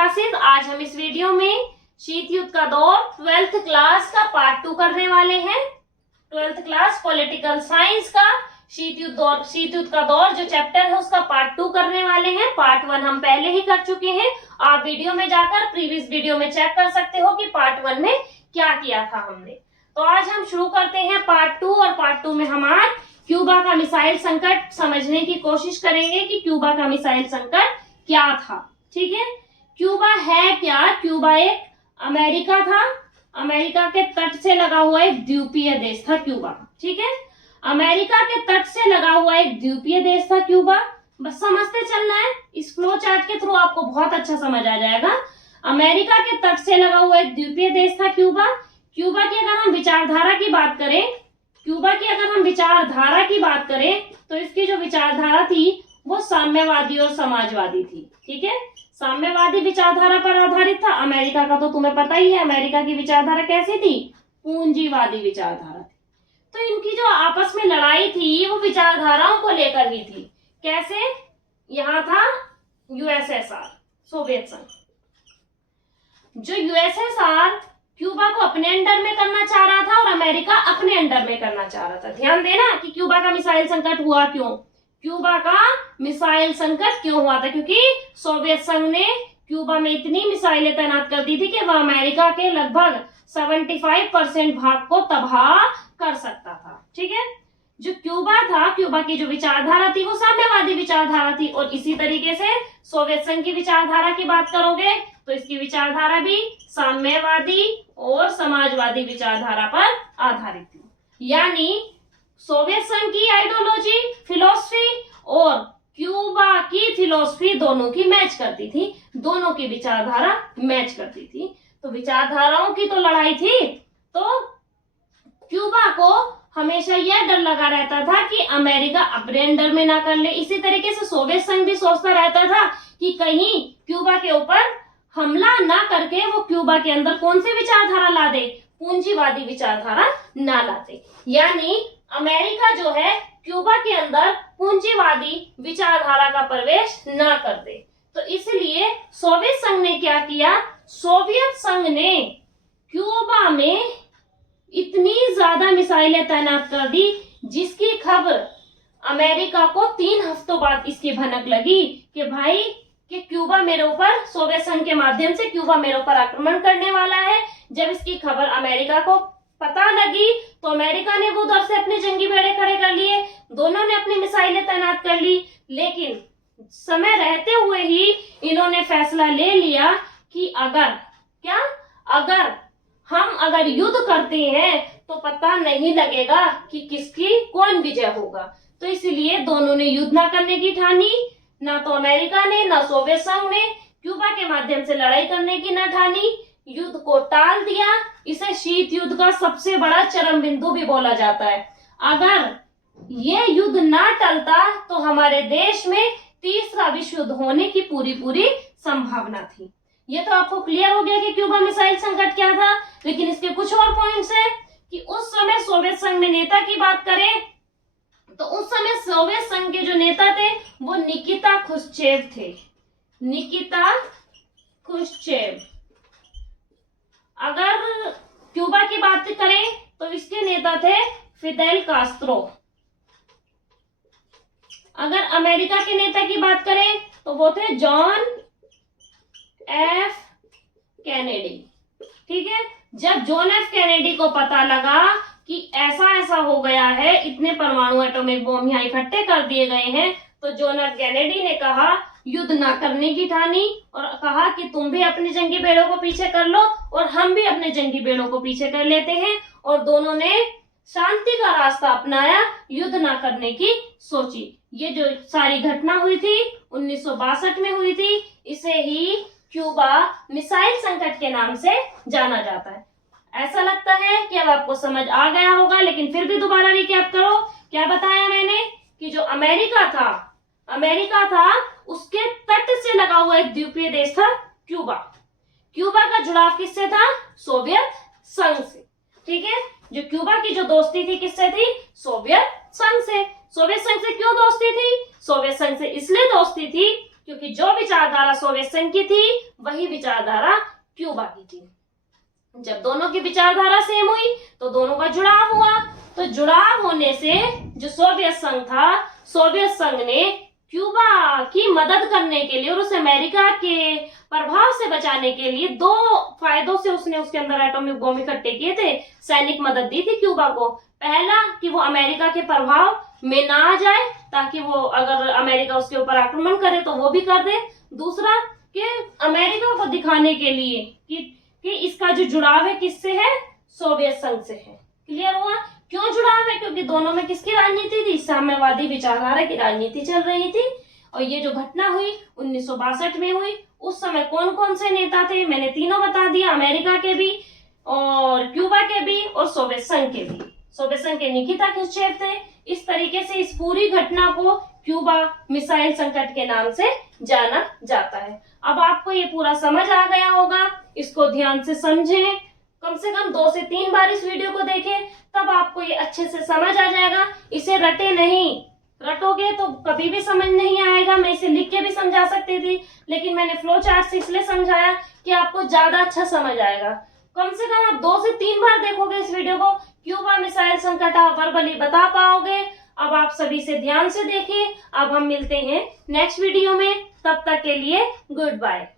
Classes. आज हम इस वीडियो में शीत युद्ध का दौर 12th क्लास का पार्ट 2 करने वाले हैं। 12th क्लास पॉलिटिकल साइंस का शीत युद्ध का दौर जो चैप्टर है उसका पार्ट 2 करने वाले हैं। पार्ट 1 हम पहले ही कर चुके हैं। आप वीडियो में जाकर प्रीवियस वीडियो में चेक कर सकते हो कि पार्ट 1 में क्या किया था हमने। तो आज हम शुरू करते हैं पार्ट 2 और पार्ट 2 में हम आज क्यूबा का मिसाइल संकट समझने की कोशिश करेंगे कि क्यूबा का मिसाइल संकट क्या था। ठीक है, क्यूबा है क्या? क्यूबा एक अमेरिका था, अमेरिका के तट से लगा हुआ एक द्वीपीय देश था क्यूबा। ठीक है, अमेरिका के तट से लगा हुआ एक द्वीपीय देश था क्यूबा। बस समझते चलना है, इस फ्लो चार्ट के थ्रू आपको बहुत अच्छा समझ आ जाएगा। अमेरिका के तट से लगा हुआ एक द्वीपीय देश था क्यूबा। क्यूबा की अगर हम विचारधारा की बात करें, तो इसकी जो विचारधारा थी वो साम्यवादी और समाजवादी थी। ठीक है, साम्यवादी विचारधारा पर आधारित था। अमेरिका का तो तुम्हें पता ही है, अमेरिका की विचारधारा कैसी थी? पूंजीवादी विचारधारा थी। तो इनकी जो आपस में लड़ाई थी वो विचारधाराओं को लेकर ही थी। कैसे? यहाँ था यूएसएसआर, सोवियत संघ। जो यूएसएसआर क्यूबा को अपने अंडर में करना चाह रहा था और अमेरिका अपने अंडर में करना चाह रहा था। ध्यान देना कि क्यूबा का मिसाइल संकट हुआ क्यों। क्यूबा का मिसाइल संकट क्यों हुआ था? क्योंकि सोवियत संघ ने क्यूबा में इतनी मिसाइलें तैनात कर दी थी कि वह अमेरिका के लगभग 75% भाग को तबाह कर सकता था। ठीक है, जो क्यूबा था, क्यूबा की जो विचारधारा थी वो साम्यवादी विचारधारा थी। और इसी तरीके से सोवियत संघ की विचारधारा की बात करोगे तो इसकी विचारधारा भी साम्यवादी और समाजवादी विचारधारा पर आधारित थी। यानी सोवियत संघ की आइडियोलॉजी, फिलॉसफी और क्यूबा की फिलॉसफी दोनों की मैच करती थी, दोनों की विचारधारा मैच करती थी। तो विचारधाराओं की तो लड़ाई थी। तो क्यूबा को हमेशा यह डर लगा रहता था कि अमेरिका अपने अंडर में ना कर ले। इसी तरीके से सोवियत संघ भी सोचता रहता था कि कहीं क्यूबा के ऊपर हमला ना करके वो क्यूबा के अंदर कौन सी विचारधारा ला दे? पूंजीवादी विचारधारा ना लाते। यानी अमेरिका जो है क्यूबा के अंदर पूंजीवादी विचारधारा का प्रवेश ना कर दे। तो इसलिए सोवियत संघ ने क्या किया? सोवियत संघ ने क्यूबा में इतनी ज्यादा मिसाइलें तैनात कर दी जिसकी खबर अमेरिका को 3 हफ्तों बाद इसकी भनक लगी कि भाई कि क्यूबा मेरे ऊपर, सोवियत संघ के माध्यम से क्यूबा मेरे ऊपर आक्रमण करने वाला है। जब इसकी खबर अमेरिका को पता लगी तो अमेरिका ने वो उधर से अपने जंगी बेड़े खड़े कर लिए, दोनों ने अपनी मिसाइलें तैनात कर ली। लेकिन समय रहते हुए ही इन्होंने फैसला ले लिया कि अगर युद्ध करते हैं तो पता नहीं लगेगा कि किसकी कौन विजय होगा। तो इसलिए दोनों ने युद्ध ना करने की ठानी। ना तो अमेरिका ने ना सोवियत संघ ने क्यूबा के माध्यम से लड़ाई करने की ना ठानी, युद्ध को टाल दिया। इसे शीत युद्ध का सबसे बड़ा चरम बिंदु भी बोला जाता है। अगर ये युद्ध ना टलता तो हमारे देश में तीसरा विश्व युद्ध होने की पूरी संभावना थी। ये तो आपको क्लियर हो गया कि क्यूबा मिसाइल संकट क्या था। लेकिन इसके कुछ और पॉइंट्स हैं कि उस समय सोवियत संघ में नेता की बात करें तो उस समय सोवियत संघ के जो नेता थे वो निकिता क्रुश्चेव थे। निकिता क्रुश्चेव। अगर क्यूबा की बात करें तो इसके नेता थे फिदेल कास्त्रो। अगर अमेरिका के नेता की बात करें तो वो थे जॉन एफ कैनेडी। ठीक है, जब जॉन एफ कैनेडी को पता लगा कि ऐसा हो गया है, इतने परमाणु एटॉमिक बम यहाँ इकट्ठे कर दिए गए हैं, तो जॉन एफ कैनेडी ने कहा युद्ध ना करने की ठानी और कहा कि तुम भी अपने जंगी बेड़ों को पीछे कर लो और हम भी अपने जंगी बेड़ों को पीछे कर लेते हैं। और दोनों ने शांति का रास्ता अपनाया, युद्ध ना करने की सोची। ये जो सारी घटना हुई थी 1962 में हुई थी, इसे ही क्यूबा मिसाइल संकट के नाम से जाना जाता है। ऐसा लगता है कि अब आपको समझ आ गया होगा, लेकिन फिर भी दोबारा रिकैप करो। क्या बताया मैंने कि जो अमेरिका था उसके तट से लगा हुआ एक द्वीपीय देश था क्यूबा। क्यूबा का जुड़ाव किससे था? सोवियत संघ से। ठीक है, जो क्यूबा की जो दोस्ती थी किससे थी? सोवियत संघ से। सोवियत संघ से क्यों दोस्ती थी? सोवियत संघ से इसलिए दोस्ती थी क्योंकि जो विचारधारा सोवियत संघ की थी वही विचारधारा क्यूबा की थी। जब दोनों की विचारधारा सेम हुई तो दोनों का जुड़ाव हुआ। तो जुड़ाव होने से जो सोवियत संघ था, सोवियत संघ ने क्यूबा की मदद करने के लिए और उसे अमेरिका के प्रभाव से बचाने के लिए दो फायदों से उसने उसके अंदर एटॉमिक बम इकट्ठे किए थे, सैनिक मदद दी थी क्यूबा को। पहला कि वो अमेरिका के प्रभाव में ना आ जाए, ताकि वो अगर अमेरिका उसके ऊपर आक्रमण करे तो वो भी कर दे। दूसरा कि अमेरिका को दिखाने के लिए कि इसका जो जुड़ाव है किससे है, सोवियत संघ से है। क्लियर हुआ? क्यों जुड़ाव है? क्योंकि दोनों में किसकी राजनीति थी, साम्यवादी विचारधारा की राजनीति चल रही थी। और ये जो घटना हुई 1962 में हुई, उस समय कौन कौन से नेता थे, मैंने तीनों बता दिया, अमेरिका के भी और क्यूबा के भी और सोवियत संघ के भी। सोवियत संघ के निकिता क्रुश्चेव थे। इस तरीके से इस पूरी घटना को क्यूबा मिसाइल संकट के नाम से जाना जाता है। अब आपको ये पूरा समझ आ गया होगा, इसको ध्यान से समझें, कम से कम 2 से 3 बार इस वीडियो को देखें, तब आपको ये अच्छे से समझ आ जाएगा। इसे रटे नहीं, रटोगे तो कभी भी समझ नहीं आएगा। मैं इसे लिख के भी समझा सकती थी, लेकिन मैंने फ्लो चार्ट से इसलिए समझाया कि आपको ज्यादा अच्छा समझ आएगा। कम से कम आप 2 से 3 बार देखोगे इस वीडियो को, क्यूबा मिसाइल संकट आप वर्बली बता पाओगे। अब आप सभी से ध्यान से देखिए। अब हम मिलते हैं नेक्स्ट वीडियो में, तब तक के लिए गुड बाय।